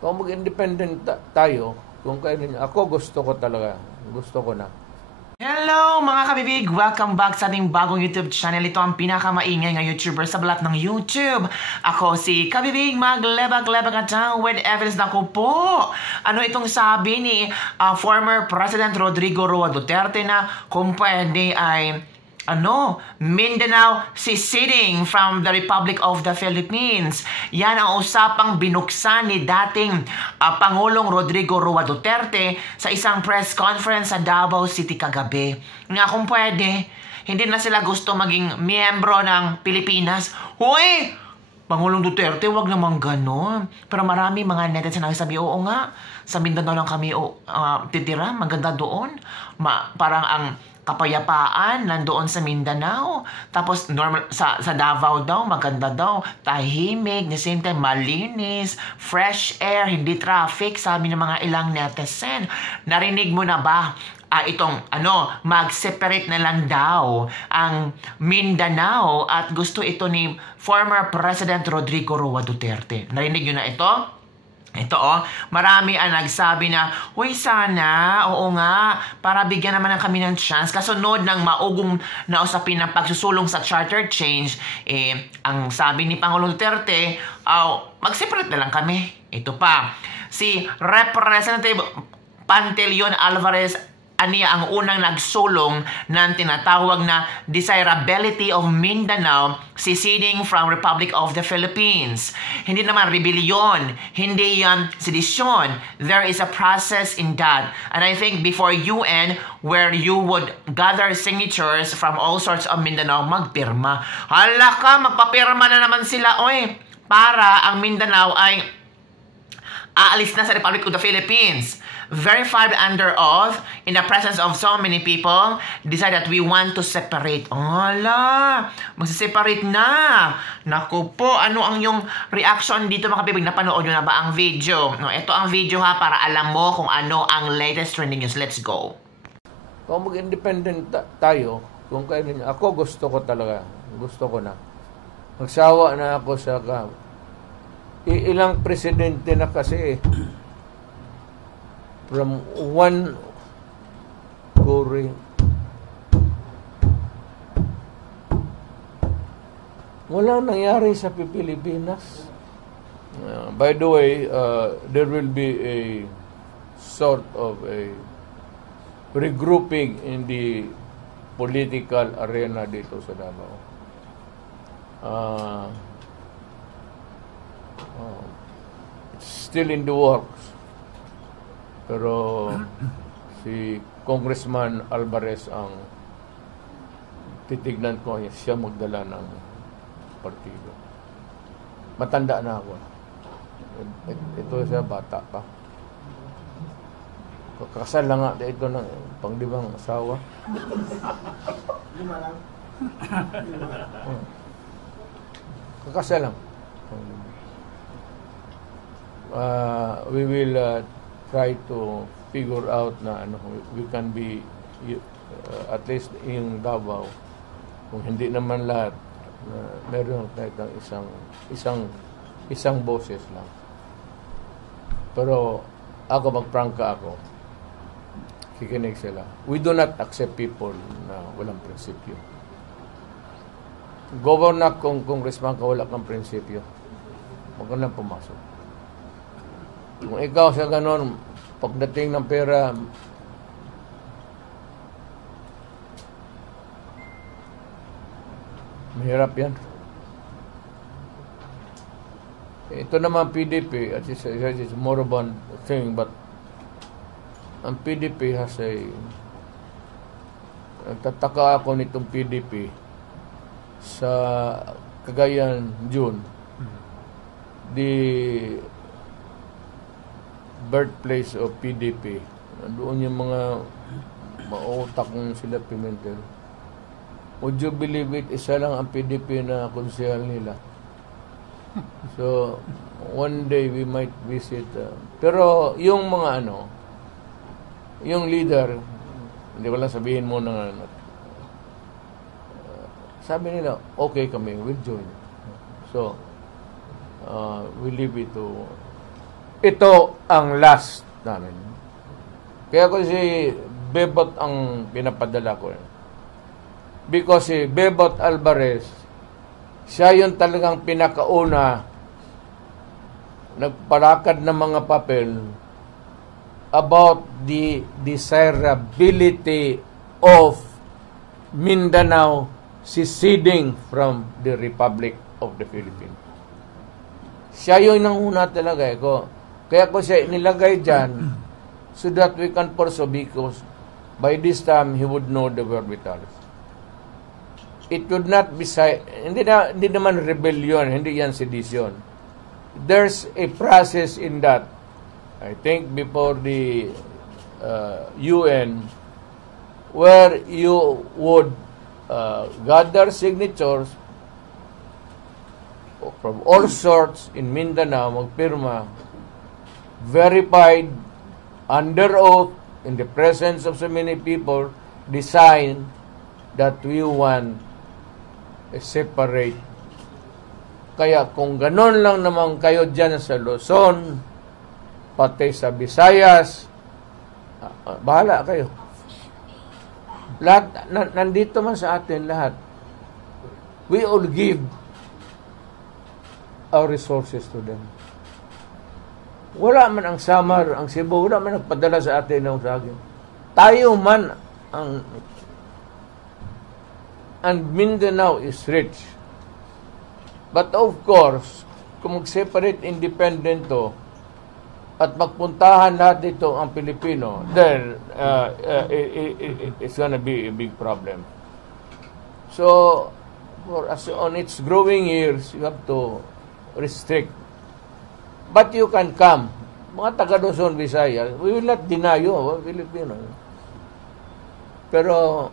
Kung mag-independent tayo, kung kailan ako gusto ko talaga, gusto ko na. Hello mga kabibig! Welcome back sa ating bagong YouTube channel. Ito ang pinakamaingay nga YouTuber sa balat ng YouTube. Ako si Kabibig, maglebag-lebag at with evidence na ko po. Ano itong sabi ni former President Rodrigo Roa Duterte na kung pwede ay Mindanao seceding from the Republic of the Philippines. Yan ang usapang binuksan ni dating Pangulong Rodrigo Roa Duterte sa isang press conference sa Davao City kagabi. Nga kung pwede, hindi na sila gusto maging miyembro ng Pilipinas. Hoy! Pangulong Duterte, wag naman gano'n. Pero marami mga netizen na sabi, oo nga, sa Mindanao lang kami titira, maganda doon. Parang ang kapayapaan nandoon sa Mindanao. Tapos normal sa Davao daw, maganda daw, tahimik, the same time malinis, fresh air, hindi traffic, sabi ng mga ilang netizen. Narinig mo na ba? Mag-separate na lang daw ang Mindanao at gusto ito ni former President Rodrigo Roa Duterte. Narinig nyo na ito? Ito marami ang nagsabi na, uy sana, oo nga, para bigyan naman ng kami ng chance. Kasunod ng maugong na usapin ng pagsusulong sa charter change, ang sabi ni Pangulong Duterte, mag-separate na lang kami. Ito pa, si Representative Pantaleon Alvarez, aniya ang unang nagsulong ng tinatawag na desirability of Mindanao seceding from Republic of the Philippines. Hindi naman rebellion, hindi yan sedisyon. There is a process in that. And I think before UN, where you would gather signatures from all sorts of Mindanao, magpirma. Hala ka, magpapirma na naman sila, oy, para ang Mindanao ay aalis na sa Republic of the Philippines. Verified under oath in the presence of so many people, decide that we want to separate. Ala, magsiseparate na. Naku po, ano ang yung reaction dito mga kabibig? Napanood nyo na ba ang video? Ito ang video ha, para alam mo kung ano ang latest trending news. Let's go. Kung mag-independent tayo, kung kailan ako gusto ko talaga, gusto ko na. Magsawa na ako sa ilang presidente na kasi from one wala nangyari sa Pilipinas. By the way, there will be a sort of a regrouping in the political arena dito sa Davao. Still in the works. Pero si Congressman Alvarez ang titignan ko, siya magdala ng partido. Matanda na ako. Ito siya, bata pa. Kakasal lang nga ito ng panglimang asawa. 5 lang. Kakasal lang. We will try to figure out na we can be at least in Davao, kung hindi naman lahat, meron kahit isang boses lang. Pero ako, magprangka ako, kikinig sila. We do not accept people na walang prinsipyo. Governor kung congressman ka, wala kang prinsipyo, huwag ka lang pumasok. Kung ikaw sa ganon, pagdating ng pera, mahirap yan. Ito naman PDP, at it's more of a thing, but ang PDP has nagtataka ako nitong PDP sa Cagayan, June, the birthplace of PDP. Doon yung mga mautak ng sila Pimentel. Would you believe it, isa lang ang PDP na konsehal nila. So, one day we might visit. Pero yung mga yung leader, hindi ko lang sabihin mo na sabi nila, okay kami, we'll join. So, we leave it to ito ang last namin. Kaya ko si Bebot ang pinapadala ko. Because si Bebot Alvarez, siya yung talagang pinakauna nagparakad ng mga papel about the desirability of Mindanao seceding from the Republic of the Philippines. Siya yung nanguna talaga. Kaya ko siya inilagay dyan so that we can pursue, because by this time he would know the wherewithal. It would not be hindi naman rebellion, hindi yan sedition. There's a process in that. I think before the UN, where you would gather signatures from all sorts in Mindanao, magpirma, verified, under oath, in the presence of so many people, decide that we want a separate. Kaya kung ganon lang naman kayo dyan sa Luzon, pati sa Visayas, bahala kayo. Lahat, nandito man sa atin lahat. We all give our resources to them. Wala man ang Samar, ang Cebu, wala man nagpadala sa atin ng saging. Tayo man and Mindanao is rich. But of course, kung mag-separate independent to, at magpuntahan lahat dito ang Pilipino, then it's gonna be a big problem. So, on its growing years, you have to restrict. But you can come. Mga taga Luzon, Visayas, we will not deny you, Filipino. Pero,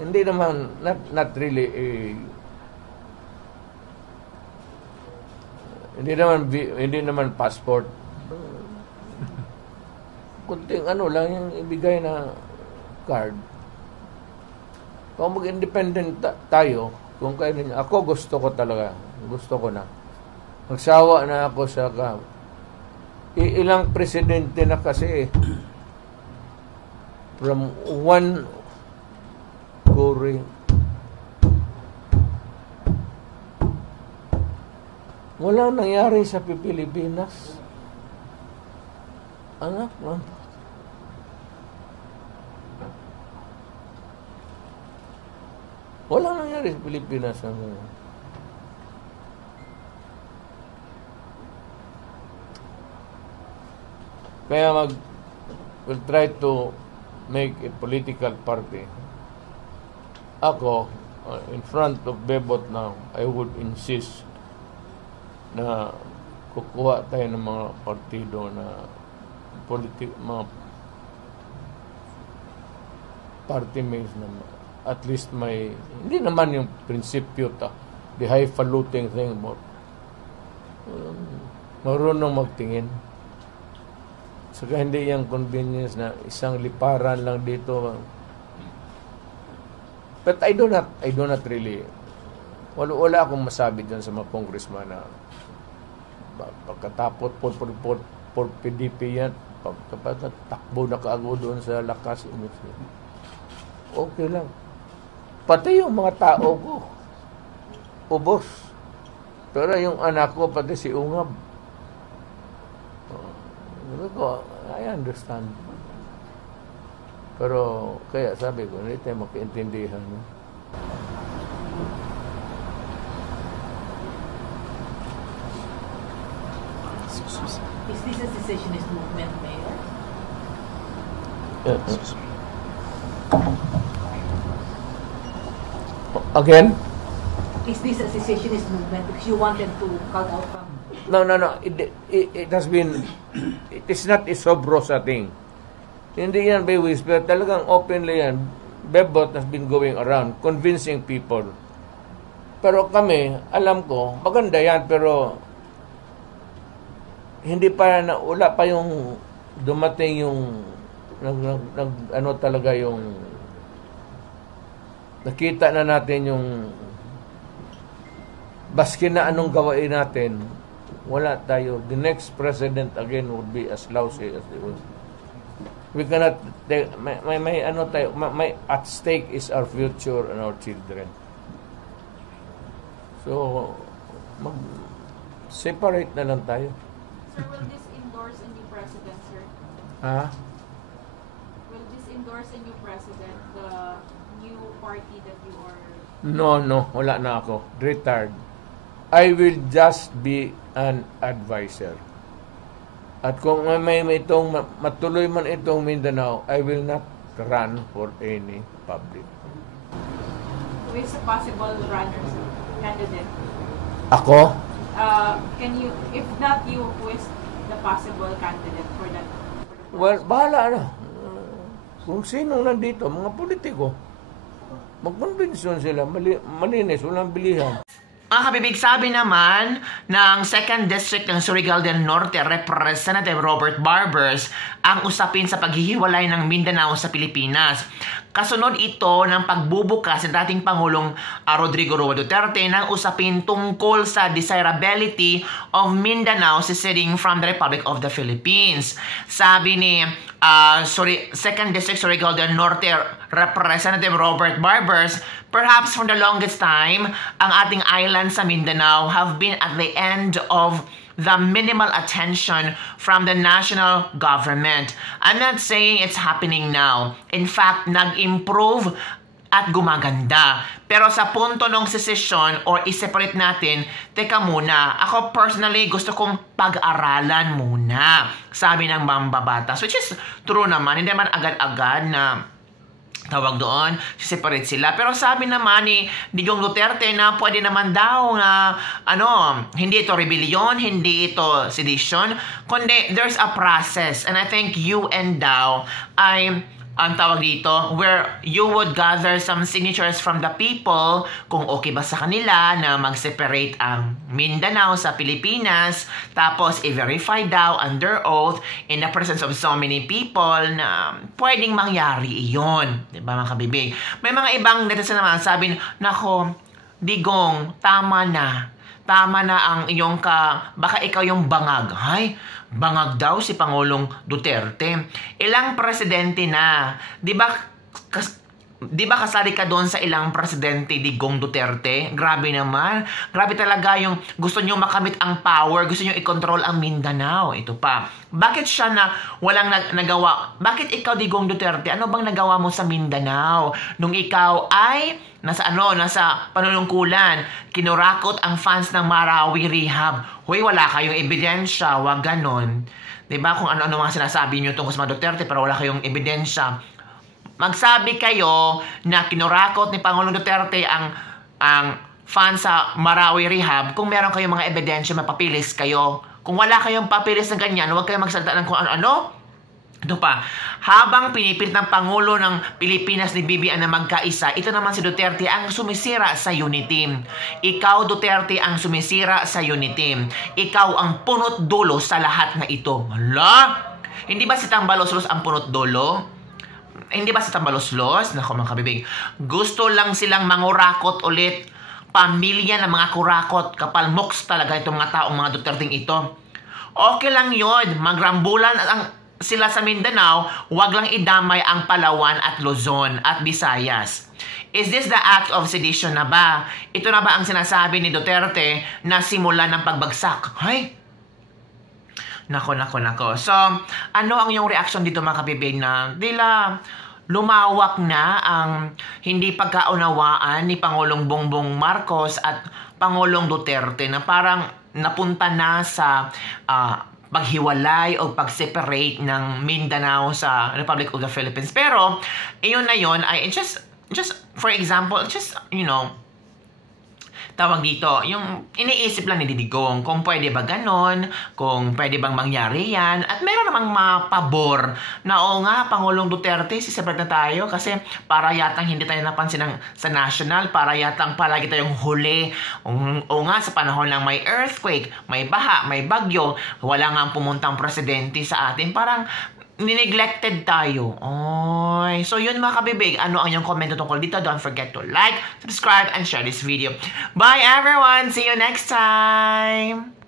hindi naman, not really hindi naman passport. Kunting lang yung ibigay na card. Kung mag-independent tayo, kung kayo ninyo, ako gusto ko na. Magsawa na ako sa ilang presidente na kasi from one Korea. Walang nangyari sa Pilipinas. Anak lang. Walang nangyari sa Pilipinas. Kaya we'll try to make a political party. Ako, in front of Bebot now, I would insist na kukuha tayo ng mga partido na mga party mates na at least may, hindi naman yung prinsipyo the highfalutin thing about marunong magtingin. Saka hindi yung convenience na isang liparan lang dito. But I do not really, wala akong masabi dyan sa mga congressman na pagkatapos for PDP yan, pagkatapos takbo na kaago doon sa lakas. Okay lang. Pati yung mga tao ko, ubos. Pero yung anak ko, pati si Ungab, I understand. Pero, kaya sabi ko, hindi tayo magkaintindihan. Is this a secessionist movement, Mayor? Again? Is this a secessionist movement because you wanted to cut out from... No. It has been, it is not a sub-rosa thing. Hindi yan by whisper. Talagang openly yan. Bebot has been going around convincing people. Pero kami, alam ko, maganda yan, pero hindi pa wala pa yung dumating yung talaga yung nakita na natin yung baskin na anong gawain natin, wala tayo. The next president again would be as lousy as the old. We cannot take, may ano tayo, may at stake is our future and our children. So, separate na lang tayo. Sir, will this endorse a new president, sir? Ha? Will this endorse a new president, the new party that you are... No, wala na ako. Retired. I will just be an advisor. At kung may itong matuloy man itong Mindanao, I will not run for any public. Who is a possible runner, sir? Candidate? Ako? Can you, if not you, who is the possible candidate for that? Well, bahala na. Kung sino nandito, mga politiko, magkonbensyon sila, malinis, walang bilihan. Mga kabibig, sabi naman ng 2nd District ng Surigao del Norte, Representative Robert Barbers, ang usapin sa paghihiwalay ng Mindanao sa Pilipinas. Kasunod ito ng pagbubukas ng dating Pangulong Rodrigo Roa Duterte ng usapin tungkol sa desirability of Mindanao seceding from the Republic of the Philippines. Sabi ni 2nd District Surigao del Norte Representative Robert Barbers, perhaps for the longest time, ang ating island sa Mindanao have been at the end of the minimal attention from the national government. I'm not saying it's happening now. In fact, nag-improve at gumaganda. Pero sa punto ng secession or i-separate natin, teka muna, ako personally gusto kong pag-aralan muna, sabi ng mambabatas. Which is true naman, hindi naman agad-agad na tawag doon, separate sila. Pero sabi naman ni Digong Duterte na pwede naman daw na hindi ito rebellion, hindi ito sedition, kundi there's a process. And I think UN daw ay ang tawag dito, where you would gather some signatures from the people kung okay ba sa kanila na mag-separate ang Mindanao sa Pilipinas, tapos i-verify daw under oath in the presence of so many people na pwedeng mangyari iyon. Diba mga kabibig? May mga ibang netizen naman sabi, nako, Digong, tama na. Tama na ang iyong baka ikaw yung bangag. Hay, bangag daw si Pangulong Duterte. Ilang presidente na. Di ba kasali ka doon sa ilang presidente, Digong Duterte? Grabe naman. Grabe talaga yung gusto nyo makamit ang power, gusto nyo i-control ang Mindanao. Ito pa. Bakit siya na walang nagawa? Bakit ikaw, Digong Duterte, ano bang nagawa mo sa Mindanao? Nung ikaw ay nasa panunungkulan, kinurakot ang fans ng Marawi Rehab. Hoy, wala kayong ebidensya, wag ganon. Diba? Kung ano-ano mga sinasabi nyo tungkol sa mga Duterte, pero wala kayong ebidensya. Magsabi kayo na kinurakot ni Pangulong Duterte ang fans sa Marawi Rehab kung meron kayong mga ebidensya, mapapilis kayo. Kung wala kayong papilis ng ganyan, huwag kayong magsalita ng kung ano-ano. Ito pa, habang pinipilit ng Pangulo ng Pilipinas ni BBM na magkaisa, ito naman si Duterte ang sumisira sa unity. Ikaw, Duterte, ang sumisira sa unity. Ikaw ang punot dulo sa lahat na ito. Hala? Hindi ba si Tambaloslos ang punot dulo? Hindi ba si Tambaloslos? Naku mga kabibig, gusto lang silang mangurakot ulit. Pamilya ng mga kurakot, kapalmoks talaga itong mga taong mga Duterteng ito. Okay lang yun, magrambulan sila sa Mindanao, wag lang idamay ang Palawan at Luzon at Visayas. Is this the act of sedition na ba? Ito na ba ang sinasabi ni Duterte na simulan ng pagbagsak? Hay! Nako. So, ano ang iyong reaction dito mga kabibig na lumawak na ang hindi pagkaunawaan ni Pangulong Bongbong Marcos at Pangulong Duterte na parang napunta na sa paghiwalay o pag-separate ng Mindanao sa Republic of the Philippines. Pero, iyon na yun ay just for example, tawag dito, yung iniisip lang ni Digong kung pwede ba ganon, kung pwede bang mangyari yan, at meron namang mapabor na o nga, Pangulong Duterte, siseparate na tayo kasi para yatang hindi tayo napansin sa national, para yatang palagi tayong huli. O nga, sa panahon lang may earthquake, may baha, may bagyo, wala nga pumuntang presidente sa atin, parang neglected tayo. Oy. So yun mga kabibig, ano ang yung comment tungkol dito? Don't forget to like, subscribe, and share this video. Bye everyone! See you next time!